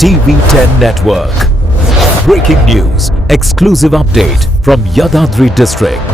TV10 Network. Breaking news, exclusive update from Yadadri district.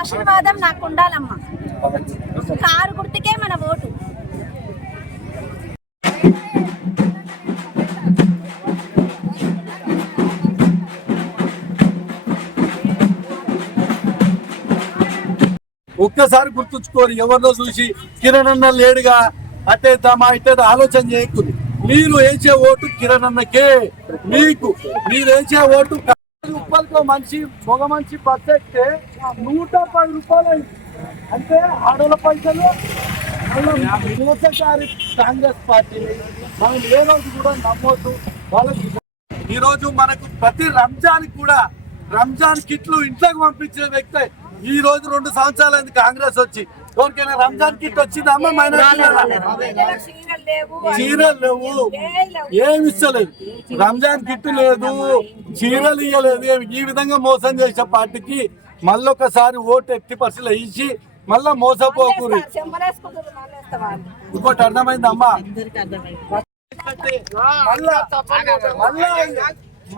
ఆశీర్వాదం నాకు ఉండాలమ్మా. కారు గుర్తుకే మన ఓటు. ఒక్కసారి గుర్తుంచుకోరు, ఎవరినో చూసి కిరణ్ అన్న లేడుగా అట్టేద్దామా ఇట్టేదా ఆలోచన చేయకూడదు. మీరు వేసే ఓటు కిరణ్ అన్నకే. మీరు వేసే ఓటు రూపాయలతో మనిషి మగ మనిషి బస్సెక్తే 110 రూపాయలు అంటే ఆడోళ్ళ పైసలు. మోసకారి కాంగ్రెస్ పార్టీని మనం ఏ రోజు కూడా నమ్మొద్దు. వాళ్ళకి ఈరోజు మనకు ప్రతి రంజాన్ కూడా రంజాన్ కిట్లు ఇంట్లోకి పంపించిన వ్యక్తి ఈ రోజు 2 సంవత్సరాలైంది కాంగ్రెస్ వచ్చి. ఎవరికైనా రంజాన్ కిట్ వచ్చిందా అమ్మ? చీరలు లేవు, ఏమి ఇస్తలేదు. రంజాన్ కిట్ లేదు, చీరలు ఇయ్యలేదు. ఈ విధంగా మోసం చేసే పార్టీకి మళ్ళొకసారి ఓటు 80% ఇచ్చి మళ్ళా మోసపోకూరు. ఇంకోటి అర్థమైంది అమ్మా,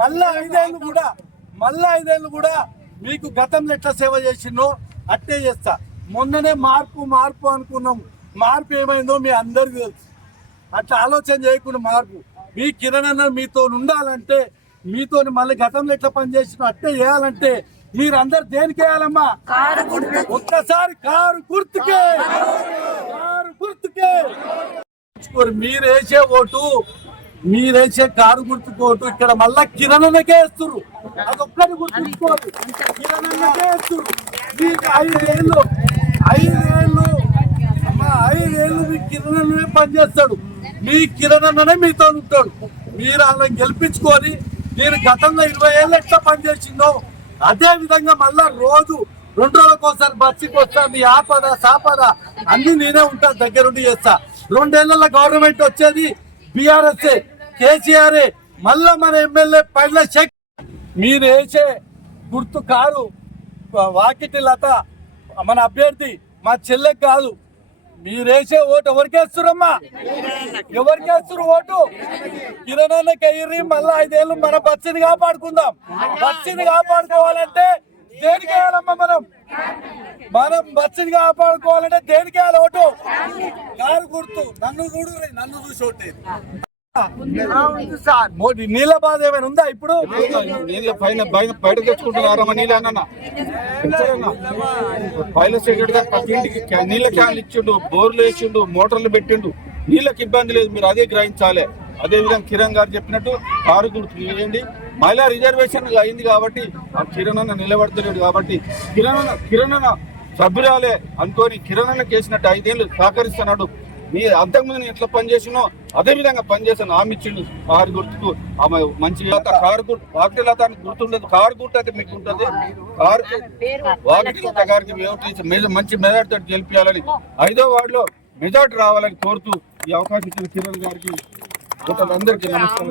మళ్ళా 5 ఏళ్ళు కూడా మీకు గతంలో ఎట్లా సేవ చేసిందో అట్టే చేస్తా. మొన్ననే మార్పు అనుకున్నాం. మార్పు ఏమైందో మీ అందరికీ తెలుసు. అట్లా ఆలోచన చేయకుండా మార్పు మీ కిరణ్ అన్న మీతో ఉండాలంటే, మీతో మళ్ళీ గతంలో ఎట్లా పనిచేసినో అట్టే చేయాలంటే మీరందరు దేనికి వేయాలమ్మా? ఒక్కసారి కారు గుర్తుకే. మీరేసే కారు గుర్తుకోటు ఇక్కడ మళ్ళా కిరణ్ అన్నకే వేస్తున్నారు. అదొక్కటి గుర్తుంచుకోరు, కిరణ్ అన్నకే వేస్తున్నారు. మీకు 5 ఏళ్ళు మీ కిరణ్ అన్ననే పనిచేస్తాడు. మీ కిరణ్ అన్ననే మీతో ఉంటాడు. మీరు వాళ్ళని గెలిపించుకొని, నేను గతంలో 20 ఏళ్ళు ఎట్లా పనిచేసిందో అదే విధంగా మళ్ళా రోజు 2 రోజులకు ఒకసారి బస్సుకి వస్తా. మీ ఆపద సాపద అన్ని నేనే ఉంటా, దగ్గరుండి చేస్తా. 2 ఏళ్లలో గవర్నమెంట్ వచ్చేది బీఆర్ఎస్ కేసీఆర్. మళ్ళా మన ఎమ్మెల్యే పైన శక్తి. మీరు వేసే గుర్తు కారు వాకిటి లత మన అభ్యర్థి మా చెల్లెకి కాదు. మీరేసే ఓటు ఎవరికేస్తురమ్మా? ఎవరికేస్తురు ఓటు? కిరణ్ అన్నకి అయ్యి మళ్ళా 5 ఏళ్ళు మన బస్సుని కాపాడుకుందాం. బస్సుని కాపాడుకోవాలంటే దేనికి వేయాలమ్మా? మనం బస్సుని కాపాడుకోవాలంటే దేనికి వేయాలి ఓటు? కారు గుర్తు. నన్ను చూసి ఓటేది. నీళ్ళ బాధ ఏమైనా ఉందా ఇప్పుడు? బయట తెచ్చుకుంటున్నారమ్మా నీళ్ళ అన్న. పైలట్ సెక్రటరీ ప్రతి ఇంటికి నీళ్ళ క్యాన్లు ఇచ్చిండు, బోర్లు వేసిండు, మోటార్లు పెట్టిండు. నీళ్ళకి ఇబ్బంది లేదు, మీరు అదే గ్రహించాలి. అదే విధంగా కిరణ్ గారు చెప్పినట్టు కారు గుర్తు వేయండి. మహిళా రిజర్వేషన్ అయింది కాబట్టి ఆ కిరణ్ అన్న నిలబడతలేడు కాబట్టి కిరణ్ అన్న సభ్యురాలే అనుకోని కిరణ్ అన్న కేసినట్టు 5 ఏళ్ళు సహకరిస్తున్నాడు. నీ అంతకుముందు ఎట్లా పనిచేసినో అదే విధంగా పనిచేసాను. ఆమె ఇచ్చిండు కారు గుర్తుకు. ఆమె మంచి కారు గుర్తు వాకిటి లత గుర్తుండదు. కారు గుర్తు అయితే మీకు ఉంటుంది. వాకిటి లత గారికి మంచి మెజార్టీతో గెలిపించాలని, 5వ వార్డులో మెజార్టీ రావాలని కోరుతూ ఈ అవకాశం ఇచ్చిన కిరణ్ గారికి అందరికీ నమస్కారం.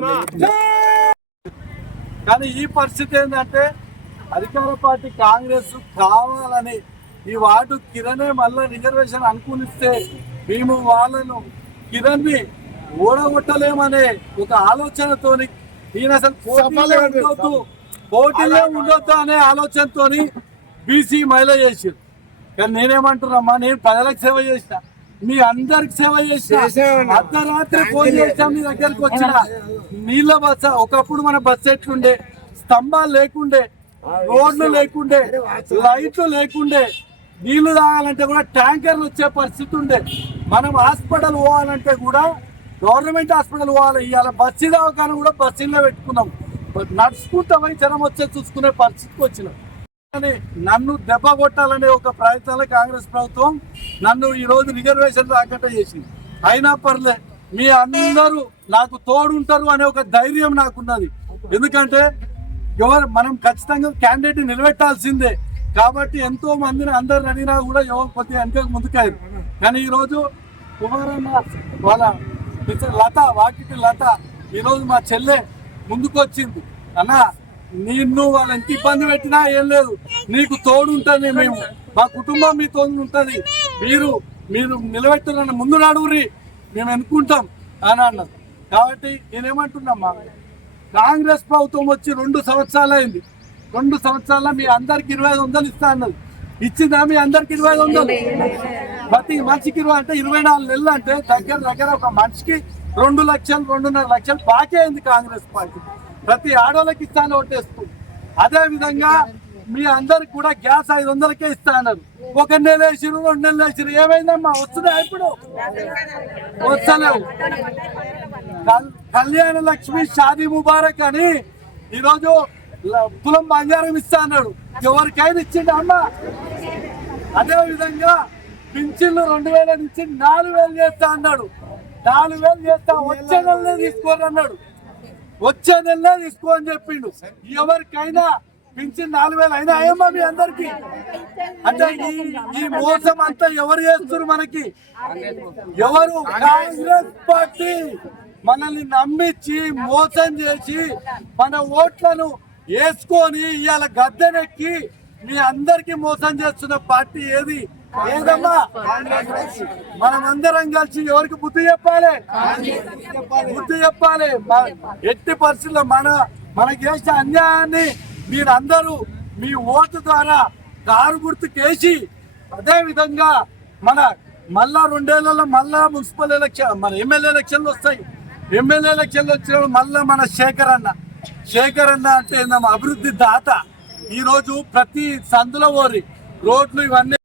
కానీ ఈ పరిస్థితి ఏంటంటే అధికార పార్టీ కాంగ్రెస్ కావాలని ఈ వార్డు కిరణే మళ్ళీ రిజర్వేషన్ అనుకునిస్తే మేము వాళ్ళను కిరణ్ని ఓడగొట్టలేమనే ఒక ఆలోచనతోని ఈయన అసలు పోటీలో ఉండొద్దు అనే ఆలోచనతోని బీసీ మహిళ చేసారు. కానీ నేనేమంటున్నామ్మా, నేను ప్రజలకు సేవ చేసిన, మీ అందరికి సేవ చేసిన. అర్ధరాత్రి ఫోన్ చేసినా మీ దగ్గరకు వచ్చిన. నీళ్ళ బస్స, ఒకప్పుడు మన బస్సు ఎట్లుండే, స్తంభాలు లేకుండే, రోడ్లు లేకుండే, లైట్లు లేకుండే, నీళ్లు తాగాలంటే కూడా ట్యాంకర్లు వచ్చే పరిస్థితి ఉండే. మనం హాస్పిటల్ పోవాలంటే కూడా గవర్నమెంట్ హాస్పిటల్ పోవాలి. ఇవాళ బస్సు దవాఖాన కూడా బస్సులో పెట్టుకున్నాం. నడుచుకుంటా పోయి జనం వచ్చే చూసుకునే పరిస్థితికి వచ్చినాం. కానీ నన్ను దెబ్బ కొట్టాలనే ఒక ప్రయత్నంలో కాంగ్రెస్ ప్రభుత్వం నన్ను ఈ రోజు రిజర్వేషన్ రాకుండా చేసింది. అయినా పర్లే, మీ అందరూ నాకు తోడుంటారు అనే ఒక ధైర్యం నాకున్నది. ఎందుకంటే మనం ఖచ్చితంగా క్యాండిడేట్ నిలబెట్టాల్సిందే. కాబట్టి ఎంతో మందిని అందరు అడిగినా కూడా ఎవరు కొద్దిగా వెనక ముందుకారు. కానీ ఈరోజు కుమారన్న వాళ్ళ లత, వాకిటి లత ఈరోజు మా చెల్లె ముందుకు వచ్చింది. అన్న, నిన్ను వాళ్ళు ఎంత ఇబ్బంది పెట్టినా ఏం లేదు, నీకు తోడు ఉంటుంది, మేము మా కుటుంబం మీ తోడు ఉంటుంది, మీరు నిలబెట్టున్న ముందు నడువురి, మేము ఎన్నుకుంటాం అని అన్నారు. కాబట్టి నేనేమంటున్నామ్మా, కాంగ్రెస్ ప్రభుత్వం వచ్చి 2 సంవత్సరాలు అయింది. 2 సంవత్సరాల్లో మీ అందరికి 2500 ఇస్తా అన్నది. ఇచ్చిందా మీ అందరికి 2500? ప్రతి మనిషికి 20 అంటే 24 నెలలు అంటే దగ్గర ఒక మనిషికి 2 లక్షలు 2.5 లక్షలు బాకీ అయింది కాంగ్రెస్ పార్టీ. ప్రతి ఆడోళ్ళకి ఇస్తాను ఓటేస్తుంది. అదే విధంగా మీ అందరికి కూడా గ్యాస్ 500కే ఇస్తా అన్నారు. 1 నెల వేసిరు, 2 నెలలు వేసిరు. ఏమైందమ్మా, వస్తుందా? ఇప్పుడు వస్తలేవు. కళ్యాణ లక్ష్మి షాదీ ముబారక్ అని ఈరోజు తులం బంగారం ఇస్తా అన్నాడు. ఎవరికైనా ఇచ్చిండు అమ్మ. అదే విధంగా పింఛన్లు 2000 నుంచి 4000 చేస్తా అన్నాడు. 4000 చేస్తా, వచ్చే నెలనే తీసుకోని అన్నాడు. వచ్చే నెలనే తీసుకో అని చెప్పిండు. ఎవరికైనా పింఛన్ 4000 అయినా ఏమో మీ అందరికి. అంటే ఈ మోసం అంతా ఎవరు చేస్తున్నారు మనకి? ఎవరు? కాంగ్రెస్ పార్టీ మనల్ని నమ్మించి మోసం చేసి మన ఓట్లను వేసుకొని ఇవాళ గద్దెనెక్కి మీ అందరికి మోసం చేస్తున్న పార్టీ ఏదమ్మా? మనం అందరం కలిసి ఎవరికి బుద్ధి చెప్పాలి? ఎట్టి పరిస్థితుల్లో మనకి చేసిన అన్యాయాన్ని మీరందరూ మీ ఓటు ద్వారా కారు గుర్తుకేసి, అదే విధంగా మళ్ళా 2 ఏళ్లలో మళ్ళా మున్సిపల్ ఎలక్షన్, మన ఎమ్మెల్యే ఎలక్షన్లు వస్తాయి. ఎమ్మెల్యే ఎలక్షన్లు వచ్చినప్పుడు మళ్ళా మన శేఖర్ అన్న అంటే ఏందమ్మా, అభివృద్ధి దాత. ఈరోజు ప్రతి సందులో ఓరి రోడ్లు ఇవన్నీ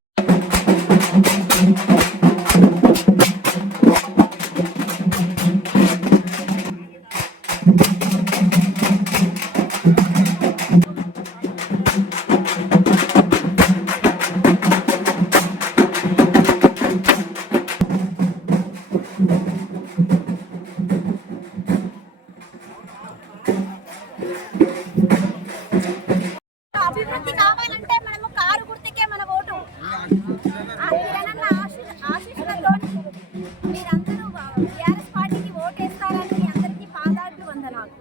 అభివృద్ధి కావాలంటే మనము కారు గుర్తుకే మన ఓటు. ఆశీస్సులతో మీరందరూ టీఆర్ఎస్ పార్టీకి ఓటేస్తారని మీ అందరికీ పాదార్థి వందనాలు.